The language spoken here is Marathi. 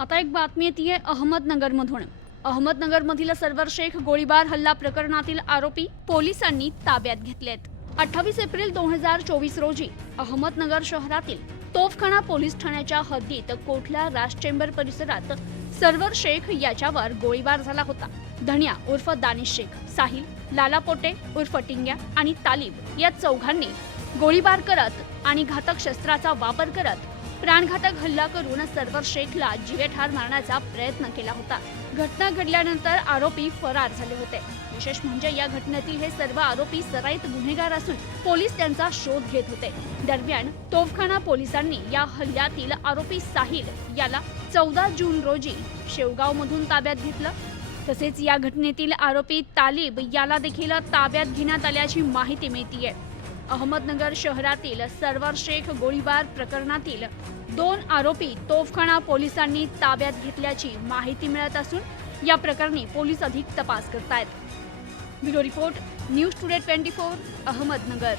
आता एक बातमी येते अहमदनगरमधून. अहमदनगरमधील सर्वर शेख गोळीबार हल्ला प्रकरणातील आरोपी पोलिसांनी ताब्यात घेतलेत. अठ्ठावीस एप्रिल दोन हजार चोवीस रोजी अहमदनगर शहरातील तोफखाना पोलीस ठाण्याच्या हद्दीत कोठला राज चेंबर परिसरात सर्वर शेख याच्यावर गोळीबार झाला होता. धनिया उर्फ दानिश शेख साहिल लाला पोटे उर्फ टिंग्या आणि तालिब या चौघांनी गोळीबार करत आणि घातक शस्त्राचा वापर करत प्राणघातक हल्ला करून सर्वर शेखला जीवेठार मारण्याचा प्रयत्न केला होता. घटना घडल्यानंतर आरोपी फरार झाले होते. विशेष म्हणजे या घटनेतील हे सर्व आरोपी सराईत गुन्हेगार असून पोलीस त्यांचा शोध घेत होते. दरम्यान तोफखाना पोलिसांनी या हल्ल्यातील आरोपी साहिल याला चौदा जून रोजी शेवगाव मधून ताब्यात घेतलं. तसेच या घटनेतील आरोपी तालिब याला देखील ताब्यात घेण्यात आल्याची माहिती मिळतीये. अहमदनगर शहरातील सरवर शेख गोळीबार प्रकरणातील दोन आरोपी तोफखाना पोलिसांनी ताब्यात घेतल्याची माहिती मिळत असून या प्रकरणी पोलीस अधिक तपास करतायत. Bureau report news today twenty four Ahmednagar.